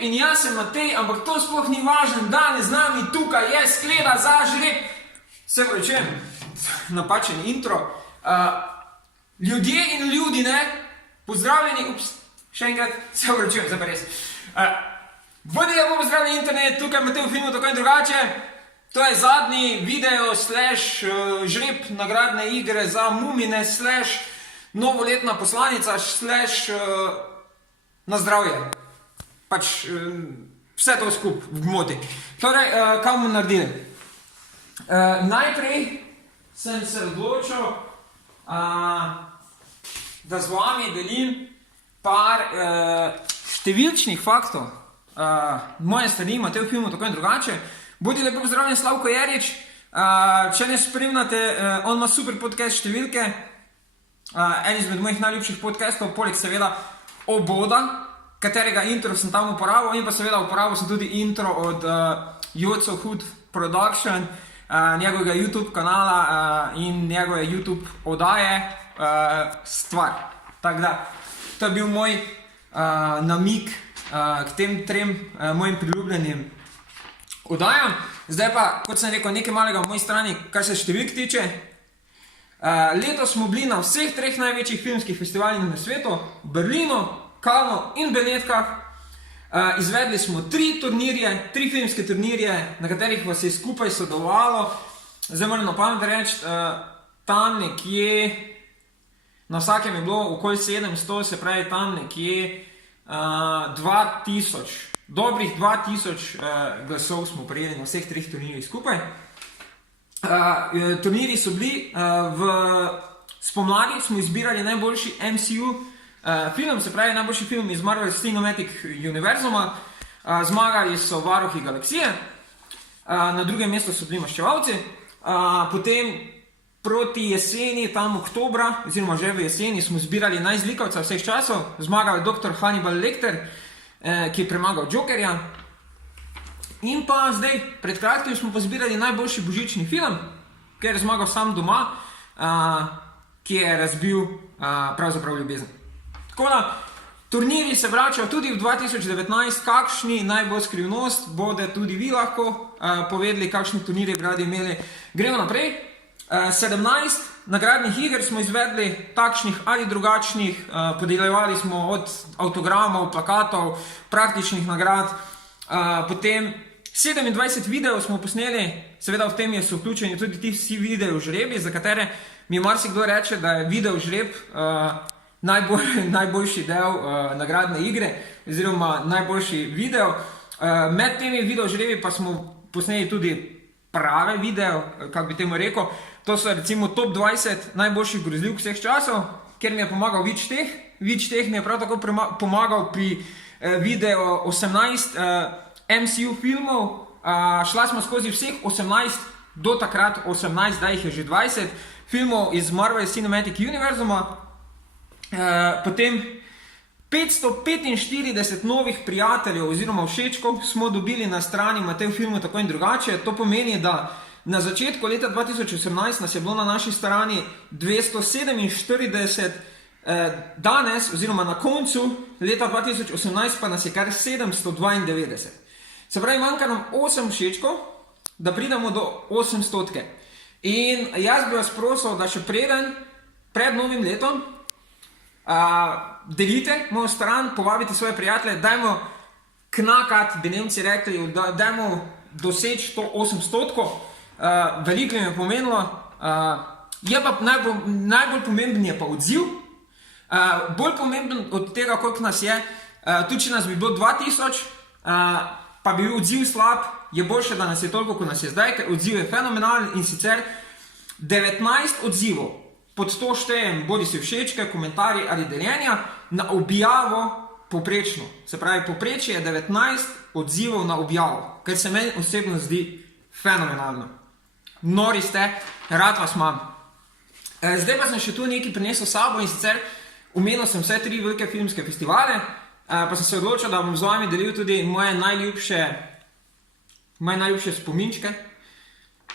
žreb in jaz sem Matej, ampak to sploh ni važno, danes z nami tukaj je skleda za žreb. Se pravičujem, napačen intro. Ljudje in ljudi, ne, pozdravljeni, še enkrat, se pravičujem, zdaj pa res. Vodi lepo pozdravljeni internet, tukaj Matej v filmu Tako in drugače. To je zadnji video / žreb nagradne igre za Mumine / novoletna poslanica / na zdravje. Pač vse to skup v gmoti. Torej, kaj bomo naredili? Najprej sem se odločil, da z vami delim par številčnih faktov moje strani Matej v filmu Tako in drugače. Bodi lepo pozdravljen Slavko Jerič. Če ne spremljate, on ima super podcast Številke. En izmed mojih najljubših podcastov, poleg seveda Oboda, katerega intro sem tam uporabil, in pa seveda uporabil sem tudi intro od Joco Hood Production, njegovega YouTube kanala in njegove YouTube oddaje Stvar. Tako da, to je bil moj namig k tem trem mojim priljubljenim oddajam. Zdaj pa, kot sem rekel, nekaj malega v moji strani, kar se številk tiče. Letos smo bili na vseh treh največjih filmskih festivalih na svetu, v Berlinu, Cannesu in Benetkah. Izvedli smo 3 filmske turnirje, na katerih vas je skupaj sodelovalo. Zdaj moram na pamet reči, tam nekje, na vsakem je bilo okoli 700, se pravi tam nekje 2000, dobrih 2000 glasov smo prejeli na vseh 3 turnirjih skupaj. Turniri so bili, spomladi smo izbirali najboljši MCU film, se pravi najboljši film iz Marvel Cinematic Universuma. Zmagali so Varuhi galaksije, na drugem mestu so bili Maščevalci. Potem proti jeseni, tam oktobra, oziroma že v jeseni, smo zbirali najzlikovca vseh časov. Zmagal je Dr. Hannibal Lecter, ki je premagal Jokerja. In pa zdaj, pred kratkim smo pa zbirali najboljši božični film, ker je zmagal Sam doma, ki je razbil pravzaprav ljubezen. Tako da, turniri se vračajo tudi v 2019, kakšni naj bo skrivnost, bodo tudi vi lahko povedali, kakšni turniri bi radi imeli. Gremo naprej. 17 nagradnih iger smo izvedli, takšnih ali drugačnih, podeljevali smo od avtogramov, plakatov, praktičnih nagrad, potem 27 videov smo posneli, seveda v tem so vključeni tudi ti vsi video žrebi, za katere mi marsikdo reče, da je video žreb najboljši del nagradne igre, oziroma najboljši video. Med temi video žrebi pa smo posneli tudi prave video, kako bi temu rekel. To so recimo top 20 najboljših grozljivk vseh časov, ker mi je pomagal Vič Teh. Vič Teh mi je prav tako pomagal pri video 18 MCU filmov. Šla smo skozi vseh 18, do takrat 18, zdaj jih je že 20 filmov iz Marvel Cinematic Universuma. Potem 545 novih prijateljev oziroma všečkov smo dobili na strani Matej v filmu Tako in drugače. To pomeni, da na začetku leta 2018 nas je bilo na naši strani 247, danes oziroma na koncu leta 2018 pa nas je kar 792. Se pravi, manjka nam 8 všečkov, da pridemo do 800. In jaz bi vas prosil, da še pred novim letom delite mojo stran, povabite svoje prijatelje, dajmo knakat, bi Nemci rekli, dajmo doseči to 800. Veliko mi je pomenilo. Je pa najbolj pomemben je pa odziv. Bolj pomemben od tega, koliko nas je, tudi če nas bi bilo 2000, pa bi bil odziv slab, je boljše, da nas je toliko, kot nas je zdaj, ker odziv je fenomenalen. In sicer 19 odzivov, pod to štejem bodi si všečke, komentarji ali deljenja, na objavo poprečno. Se pravi, poprečje je 19 odzivov na objavo, kar se meni osebno zdi fenomenalno. Nori ste, rad vas imam. Zdaj pa sem še tu nekaj prinesel s sabo, in sicer omenil sem vse 3 velike filmske festivale, pa sem se odločil, da bom z vami delil tudi moje najljubše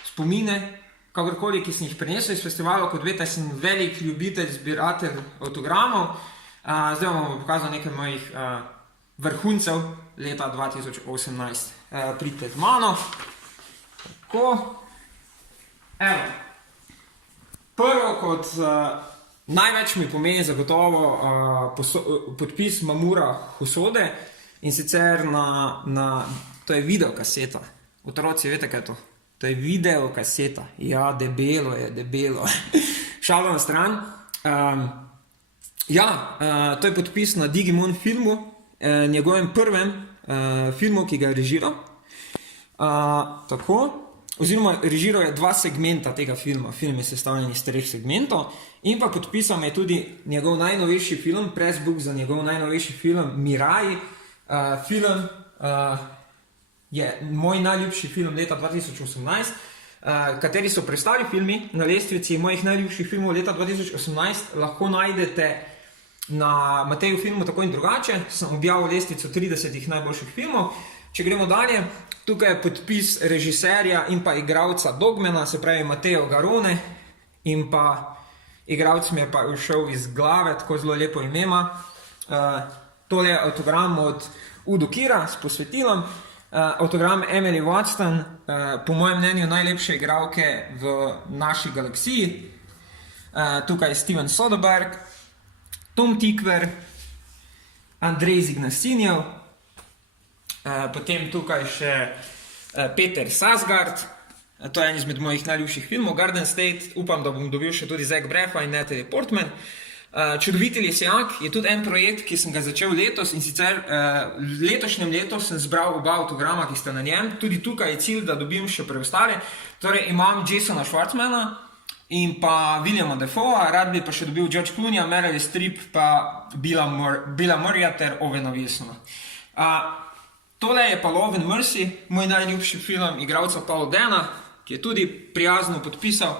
spomine, kakorkoli, ki sem jih prinesel iz festivala. Kot veste, sem velik ljubitelj, zbiratelj avtogramov. Zdaj vam bom pokazal nekaj mojih vrhuncev leta 2018. Pridite z mano. Tako. Evo. Prvo kot največ mi pomeni zagotovo podpis Mamura Hosode in sicer to je videokaseta. Otroci, veste kaj je to? To je videokaseta. Ja, debelo je, debelo. Šalo na stran. To je podpis na Digimon filmu, njegovem prvem filmu, ki ga je režiral. Tako. Oziroma, režiral je 2 segmenta tega filma. Film je sestavljen iz 3 segmentov. In pa podpisal je tudi njegov najnovejši film, pressbook za njegov najnovejši film Mirai. Film je moj najljubši film leta 2018, kateri so prestali filmi na lestvici mojih najljubših filmov leta 2018. Lahko najdete na Mateju filmu Tako in drugače. Sem objavil lestvico 30 najboljših filmov. Če gremo dalje, tukaj je podpis režiserja in pa igralca Dogmana, se pravi Matteo Garrone, in pa igralc mi je pa ušel iz glave, tako zelo lepo ime ima. Tole je avtogram od Udo Kira s posvetilom, avtogram Emily Watson, po mojem mnenju najlepše igralke v naši galaksiji. Tukaj je Steven Soderbergh, Tom Tykwer, Andrej Zignasinjev, potem tukaj še Peter Sarsgaard, to je en izmed mojih najljubših filmov, Garden State, upam, da bom dobil še tudi Zach Breffa in Natalie Portman. Čudoviti lisjak je tudi en projekt, ki sem ga začel letos, in sicer letošnjem letu sem zbral oba avtograma, ki sta na njem. Tudi tukaj je cilj, da dobim še preostale. Torej imam Jasona Schwartzmana in pa Williama Dafoea, rad bi pa še dobil George Clooneyja, Meryl Streep, pa Billa Murrayja ter Owena Wilsona. Tole je pa Love and Mercy, moj najljubši film igralca Paula Dana, ki je tudi prijazno podpisal.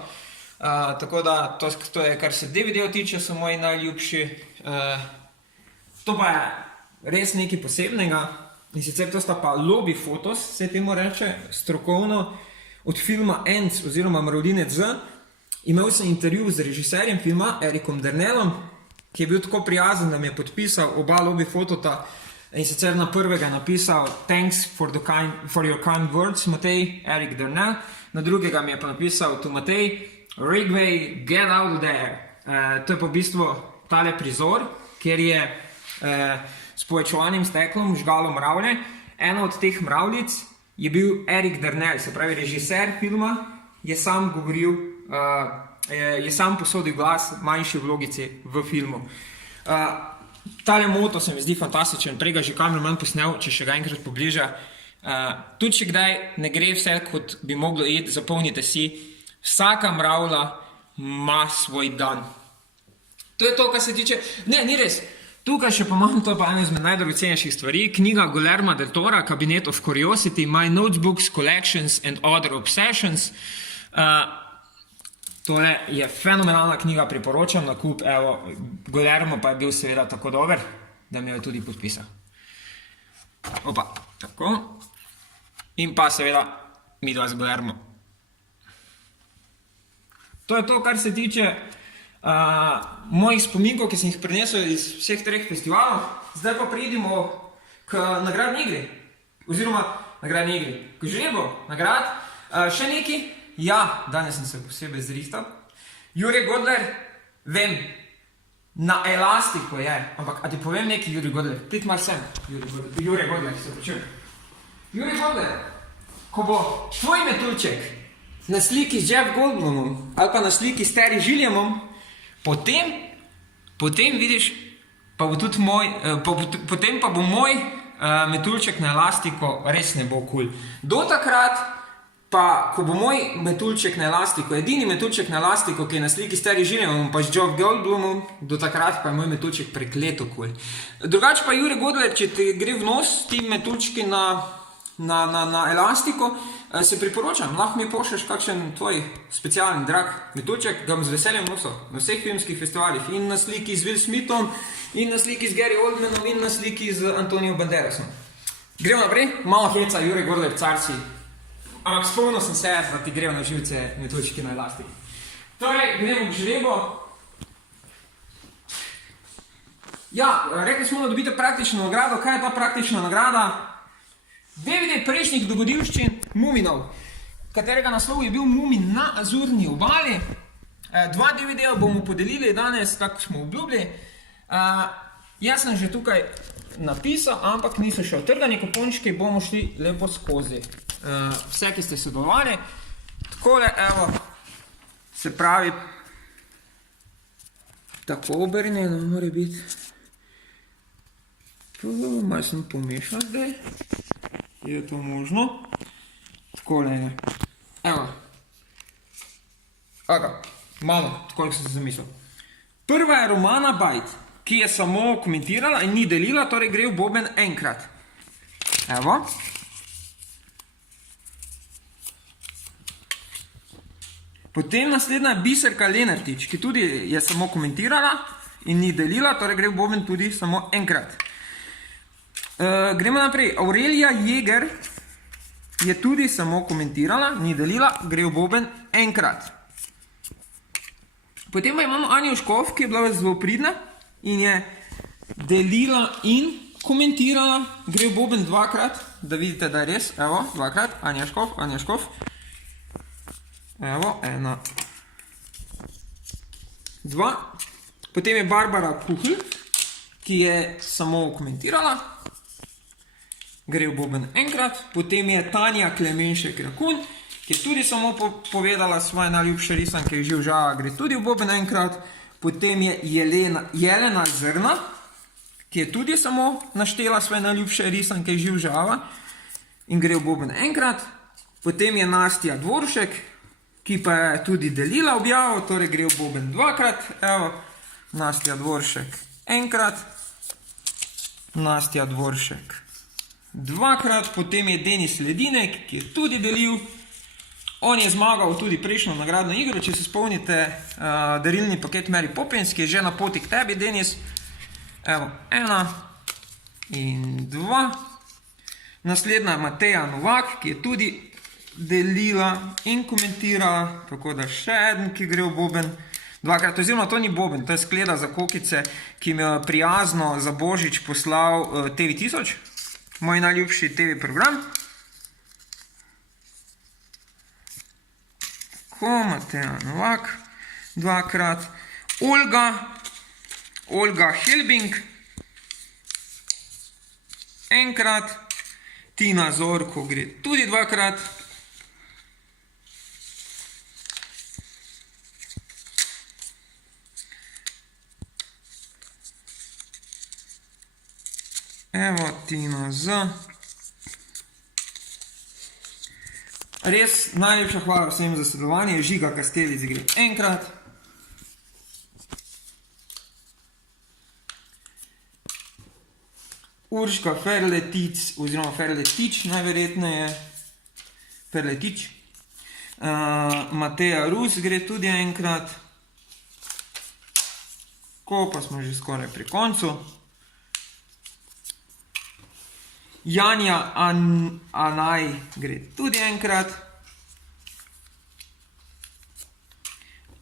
Tako da to je, kar se DVD-jev tiče, so moji najljubši. To pa je res nekaj posebnega, in sicer to sta pa lobby fotos, se temu reče strokovno, od filma Ants oziroma Mravljinec Z. Imel sem intervju z režiserjem filma, Ericom Dernellom, ki je bil tako prijazen, da mi je podpisal oba lobby fotota, in sicer na prvega napisal Thanks for your kind words, Matej, Eric Dernell, na drugega mi je pa napisal To Matej, Rigway, get out of there. To je pa v bistvu tale prizor, kjer je s povečovanim steklom žgalo mravlje. Ena od teh mravljic je bil Eric Dernell, se pravi režiser filma, je sam govoril, je sam posodil glas manjši vlogici v filmu. Tale moto se mi zdi fantastičen, prej ga že kameraman posnel, če še ga enkrat pobliža. Tudi če kdaj ne gre vse, kot bi moglo iti, zapomnite si, vsaka mravlja ima svoj dan. To je to, kar se tiče... Ne, ni res. Tukaj še pa imam, to je pa ena izmed najdragocenejših stvari, knjiga Guillerma del Tora, Cabinet of Curiosity, My Notebooks, Collections and Other Obsessions. Tole je fenomenalna knjiga, priporočam na kup, evo, Guillermo pa je bil seveda tako dober, da mi jo je tudi podpisal. Opa, tako. In pa seveda midva z Guillermo. To je to, kar se tiče mojih spominkov, ki sem jih prinesel iz vseh 3 festivalov. Zdaj pa pridimo k nagradni igri. Oziroma, nagradni igri. K žrebu, nagrad. Še neki? Ja, danes sem se posebej zristal. Jure Godler, vem, na elastiko je, ampak a ti povem nekaj, Jure Godler, prid mar sem, Jure Godler, se počujem. Jure Godler, ko bo tvoj metulček na sliki z Jeff Goldblumom ali pa na sliki s Terry Gilliamom, potem vidiš, pa bo tudi potem pa bo moj metulček na elastiko res ne bo cool. Do takrat pa, ko bo moj metulček na elastiko, edini metulček na elastiko, ki je na sliki s Terry Gilliamom, pa s Jeff Goldblumom, do takrat pa je moj metulček prekleto cool. Drugače pa Jure Godler, če ti gre v nos ti metulčki na elastiko, se priporočam, lahko mi pošlješ kakšen tvoj specialen drag metulček, ga bom z veseljem nosil na vseh filmskih festivalih, in na sliki z Will Smithom, in na sliki z Gary Oldmanom, in na sliki z Antonio Banderasom. Gremo naprej, malo heca, Jure Godler, car si. Ampak spomnil sem se, da ti grejo na živce metulčki na elastiki. Torej, gremo k žrebu. Ja, rekli smo, da dobite praktično nagrado. Kaj je ta praktična nagrada? DVD prejšnjih dogodivščin Muminov, katerega naslov je bil Mumin na Azurni obali. 2 DVD-ja bomo podelili danes, tako smo obljubili. Jaz sem že tukaj napisal, ampak niso še otrgani kupončki, bomo šli lepo skozi. Vse, ki ste sodelovali. Takole, evo, se pravi, tako obrnjeno mora biti. Malo sem pomešal zdaj. Je to možno? Takole je. Evo. Malo, tako sem se zamislil. Prva je Romana Bajt, ki je samo komentirala in ni delila, torej gre v boben enkrat. Evo. Potem naslednja je Biserka Lenartič, ki tudi je samo komentirala in ni delila, torej gre v boben tudi samo enkrat. Gremo naprej. Aurelija Jeger je tudi samo komentirala, ni delila, gre v boben enkrat. Potem pa imamo Anjo Škof, ki je bila zelo pridna in je delila in komentirala, gre v boben dvakrat, da vidite, da je res. Evo, dvakrat, Anja Škof, Anja Škof. Evo, 1, 2. Potem je Barbara Kuhl, ki je samo komentirala, gre v boben enkrat. Potem je Tanja Klemenšek Rakun, ki je tudi samo povedala svoje najljubše risanke iz Živžava, gre tudi v boben enkrat. Potem je Jelena Zrna, ki je tudi samo naštela svoje najljubše risanke iz Živžava in gre v boben enkrat. Potem je Nastja Dvoršek, ki pa je tudi delila objavo, torej gre v boben dvakrat. Evo, Nastja Dvoršek enkrat, Nastja Dvoršek dvakrat. Potem je Denis Ledinek, ki je tudi delil. On je zmagal tudi prejšnjo nagradno igro, če se spomnite, darilni paket Mary Poppins, ki je že na poti k tebi, Denis. Evo, 1 in 2. Naslednja je Mateja Novak, ki je tudi delila in komentirala, tako da še eden, ki gre v boben dvakrat. Oziroma, to ni boben, to je skleda za kokice, ki mi je prijazno za Božič poslal TV1000, moj najljubši TV program. Tako, Mateja Novak dvakrat. Olga Helbing enkrat. Tina Zorko gre tudi dvakrat. Evo, Tina Z. Res najlepša hvala vsem za sodelovanje. Žiga Kastelic gre enkrat. Urška Ferletic, oziroma Ferletič, najverjetneje. Ferletič. Mateja Rus gre tudi enkrat. Ko pa smo že skoraj pri koncu. Janja Anaj gre tudi enkrat.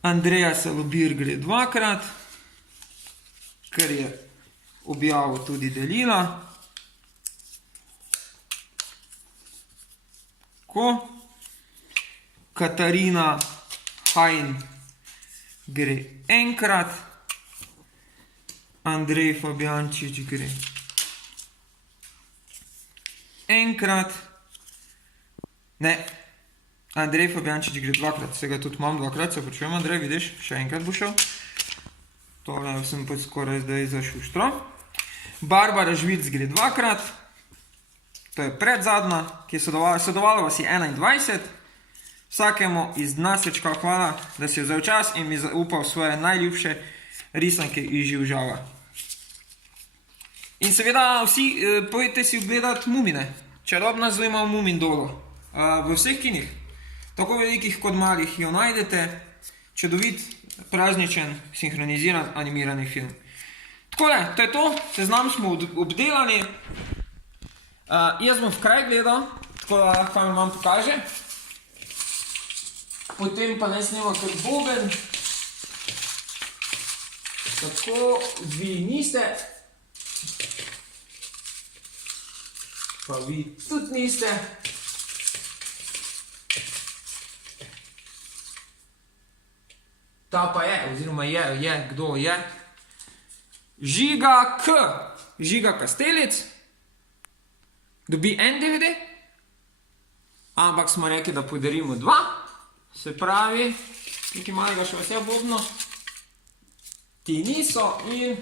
Andreja Salobir gre dvakrat, ker je objavo tudi delila. Ko Katarina Hajn gre enkrat. Andrej Fabjančič gre enkrat. Ne, Andrej Fabjančič gre dvakrat, vsega tudi imam dvakrat, se počujem, Andrej, vidiš, še enkrat bo šel. Tole sem pa skoraj zdaj zašuštro. Barbara Žvic gre dvakrat, to je predzadnja, ki je sodelovala vas je 21. Vsakemu iz nasečka hvala, da si je vzel čas in mi zaupal svoje najljubše risanke iz Živžava. In seveda vsi pojdite si ogledati Mumine. Čarobna zelo ima Mumin dolo. V vseh kinih. Tako velikih kot malih jo najdete. Čudovit, prazničen, sinhroniziran, animirani film. Takole, to je to. Seznam smo obdelali. Jaz bom v kraj gledal, tako da lahko mi vam pokaže. Potem pa ne snema kar boben. Tako, vi niste. pa vi tudi niste. Ta pa je, oziroma je, kdo je. Žiga Kastelic, dobi en DVD, ampak smo rekli, da podarimo dva, se pravi, nekaj malega še vse obobno, ti niso in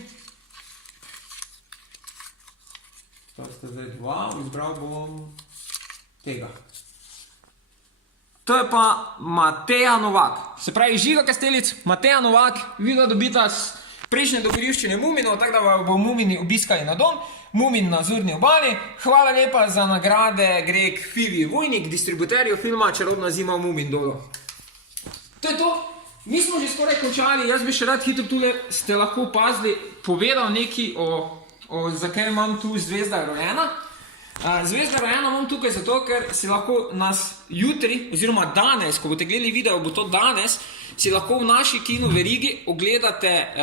to sta zdaj dva, izbral bom tega. To je pa Mateja Novak, se pravi Žiga Kastelic, Mateja Novak, videla dobita prejšnje dobiriščine Muminov, tako da bo Mumini obiskali na dom, Mumin na Azurni obali. Hvala lepa za nagrade gre k Fivi Vojnik, distributerju filma Čarobna zima v Mumin dolu. To je to, mi smo že skoraj končali, jaz bi še rad hitro tule, ste lahko opazili, povedal nekaj zakaj imam tu Zvezda rojena. Zvezda rojena imam tukaj zato, ker si lahko nas jutri, oziroma danes, ko boste gledali video, bo to danes, si lahko v naši kino verigi ogledate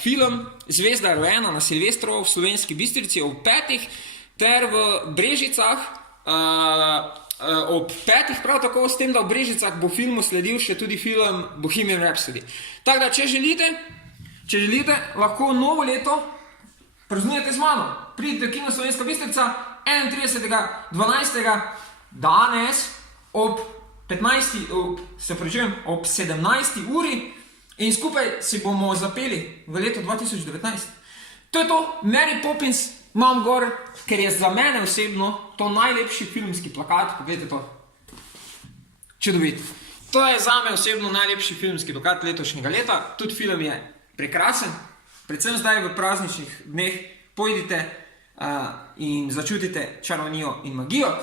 film Zvezda rojena na Silvestrovo v Slovenski Bistrici ob 5. ter v Brežicah ob 5. prav tako, s tem, da v Brežicah bo filmu sledil še tudi film Bohemian Rhapsody. Tako da, če želite, lahko novo leto praznujete z mano. Pridite v kino Slovenska Bistrica 31.12. danes ob 17. uri in skupaj si bomo zapeli v leto 2019. To je to, Mary Poppins imam gor, ker je za mene osebno to najlepši filmski plakat, pogledajte to. Čudovit. To je za me osebno najlepši filmski plakat letošnjega leta, tudi film je prekrasen, predvsem zdaj v prazničnih dneh pojdite in začutite čarovnijo in magijo.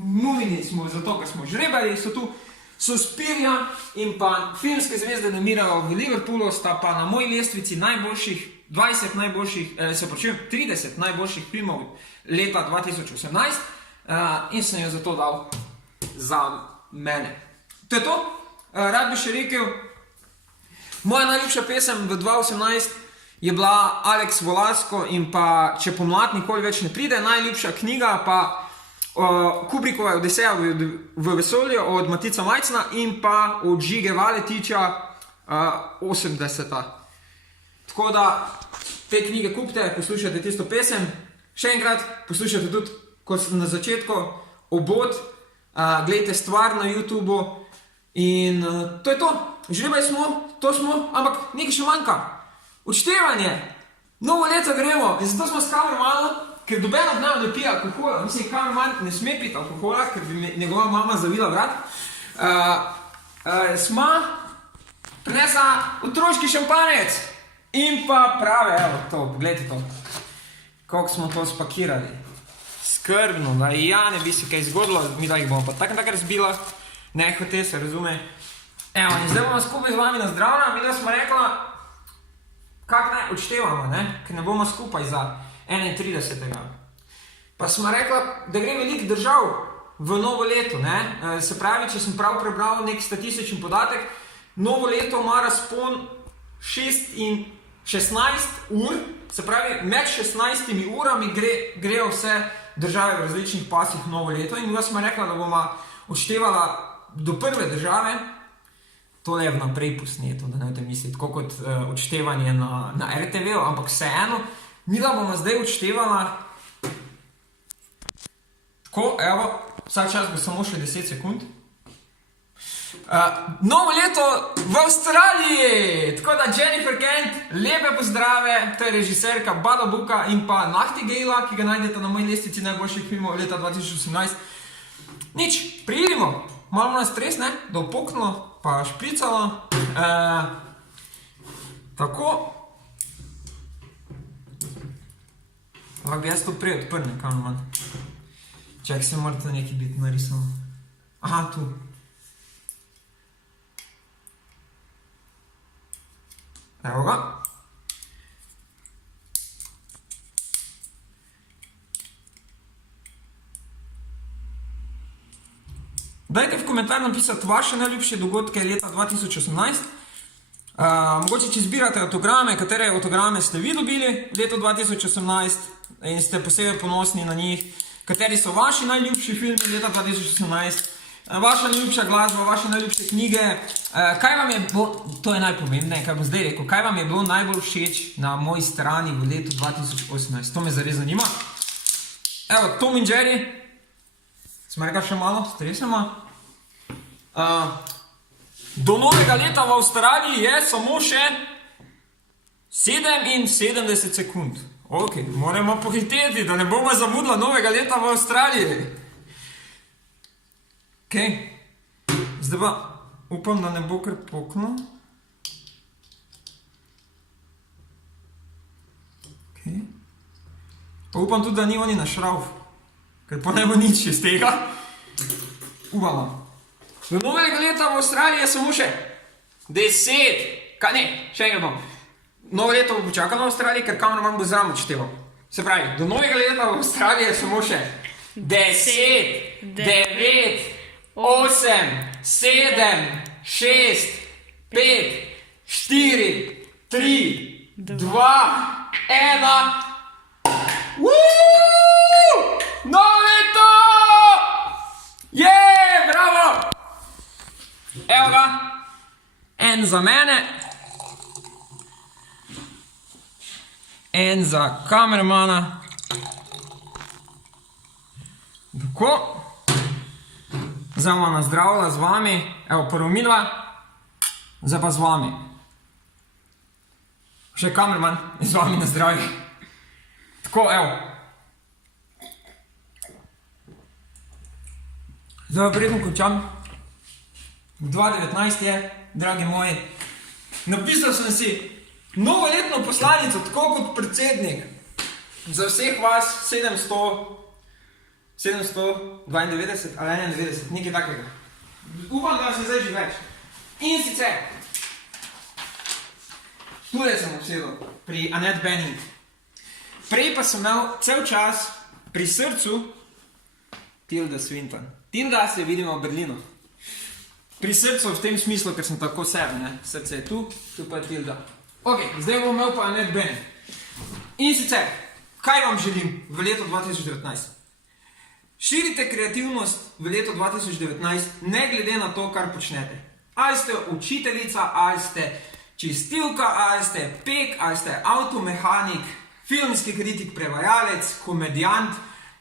Mumini smo zato, ker smo žrebali, so tu Suspiria in pa filmske zvezde nomirajo v Liverpoolu, sta pa na moji lestvici najboljših 20 najboljših, 30 najboljših filmov leta 2018 in sem jo zato dal za mene. To je to, rad bi še rekel, moja najljubša pesem v 2018 je bila Alex Volasko in pa Če pomlad nikoli več ne pride, najljubša knjiga pa Kubrickova Odiseja v vesolju od Matica Majcna in pa od Žige Valetiča 80. Tako da te knjige kupite, poslušajte tisto pesem, še enkrat poslušajte tudi, kot na začetku, Obod, gledajte Stvar na YouTubeu in to je to, žrebali smo, to smo, ampak nekaj še manjka, odštevanje, novo leto gremo in zato smo s kameramanom, ker doben od nama ne pije alkohola, mislim, kameraman ne sme piti alkohola, ker bi njegova mama zavila vrat, smo prinesla otroški šampanec in pa prave, evo to, pogledajte to, koliko smo to spakirali, skrbno, da ja ne bi se kaj zgodilo, mi da jih bomo pa tako razbila, ne hote se razume. Evo, in zdaj bomo skupaj z vami nazdravljena, mi da smo rekla, kak ne odštevamo, ne, ker ne bomo skupaj za 31. Pa smo rekla, da gre veliko držav v novo leto, ne? Se pravi, če sem prav prebral nek statističen podatek, novo leto ima razpon 6 in 16 ur, se pravi, med 16 urami grejo vse države v različnih pasih v novo leto in mi smo rekla, da bomo odštevala do prve države, to je vnaprej posneto, da ne boste misliti, tako kot odštevanje na RTV-u, ampak vseeno, mi da bomo zdaj odštevala tako, evo, vsak čas bo samo še 10 sekund. Novo leto v Avstraliji! Tako da Jennifer Kent, lepe pozdrave, to je režiserka Badabuka in pa Nachtigala, ki ga najdete na moji lestvici najboljših filmov leta 2018. Nič, prijedimo, malo nas stres, ne, da opoknilo, pa špricalo. Tako. Ampak bi jaz to prej odprl nekam manj. Čak se mora to nekaj biti narisano. Aha, tu. Evo ga. Dajte v komentar napisati vaše najljubše dogodke leta 2018. Mogoče, če zbirate autograme, katere autograme ste vi dobili leto 2018 in ste posebej ponosni na njih. kateri so vaši najljubši filmi leta 2018, vaša najljubša glasba, vaše najljubše knjige, kaj vam je bilo, to je najpomembneje, kaj bom zdaj rekel, kaj vam je bilo najbolj všeč na moji strani v letu 2018, to me zares zanima. Evo, Tom in Jerry, smo rekli še malo, stresemo. Do novega leta v Avstraliji je samo še 77 sekund. Ok, moramo pohiteti, da ne bomo zamudila novega leta v Avstraliji. Ok, zdaj pa upam, da ne bo kar poknil. Ok, pa upam tudi, da ni oni na šrauf, ker pa ne bo nič iz tega. Upamo. Do novega leta v Avstraliji je samo še 10, kaj ne, še enkrat bom. Novo leto bo počakal na Avstraliji, ker kameraman bo zraven odšteval. Se pravi, do novega leta v Avstraliji je samo še 10, 9, 8, 7, 6, 5, 4, 3, 2, 1. Novo leto! Bravo! Evo ga, en za mene, en za kamermana, tako, zdaj bomo nazdravila z vami, evo prvo midva, zdaj pa z vami, še kamerman in z vami nazdravi, tako evo, zdaj pa predno končam. 2019 je, dragi moji, napisal sem si novoletno poslanico, tako kot predsednik, za vseh vas 792 ali 91, nekaj takega. Upam, da vas je zdaj že več. In sicer, tukaj sem obsedel, pri Annette Bening. Prej pa sem imel cel čas pri srcu Tilda Swinton. Tilda se vidimo v Berlinu. Pri srcu v tem smislu, ker sem tako sebe, ne? Srce je tu, tu pa je Tilda. Ok, zdaj bom imel pa Annette Bening. In sicer, kaj vam želim v letu 2019? Širite kreativnost v letu 2019, ne glede na to, kar počnete. Ali ste učiteljica, ali ste čistilka, ali ste pek, ali ste avtomehanik, filmski kritik, prevajalec, komedijant,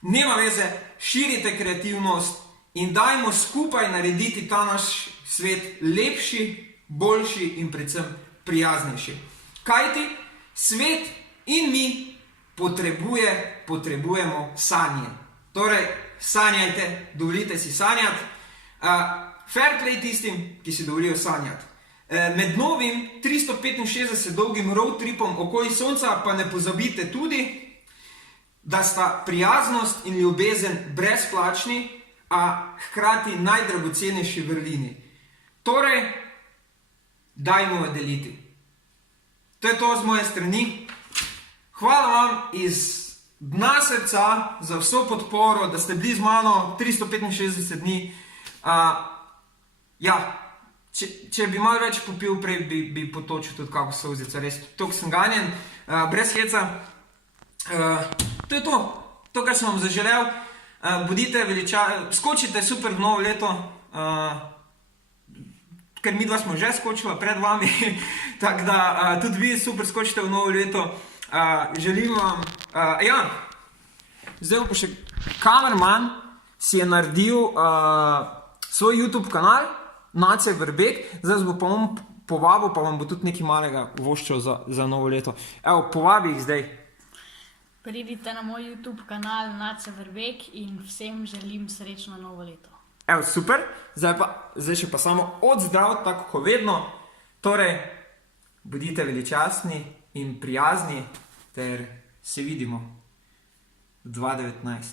nema veze, širite kreativnost in dajmo skupaj narediti ta naš svet lepši, boljši in predvsem prijaznejši. Kajti svet in mi potrebujemo sanje. Torej, sanjajte, dovolite si sanjati. Fair play tistim, ki si dovolijo sanjati. Med novim 365 dolgim road tripom okoli sonca pa ne pozabite tudi, da sta prijaznost in ljubezen brezplačni, a hkrati najdragocenejši vrlini. Torej, dajmo jo deliti. To je to z moje strani. Hvala vam iz dna srca za vso podporo, da ste bili z mano 365 dni. Če bi malo več popil prej, bi potočil tudi kako solzico. Res, toliko sem ganjen, brez heca. To je to, kar sem vam zaželel. Bodite skočite super v novo leto, ker midva smo že skočila pred vami, tako da tudi vi super skočite v novo leto. Želim vam, zdaj pa še kamerman si je naredil svoj YouTube kanal, Nace Vrbek, zdaj bo pa on povabil, pa vam bo tudi nekaj malega voščal za novo leto. Evo, povabi jih zdaj. Pridite na moj YouTube kanal Nace Vrbek in vsem želim srečno novo leto. Evo, super, zdaj še pa samo odzdrav, tako kot vedno. Torej, bodite veličastni in prijazni, ter se vidimo v 2019.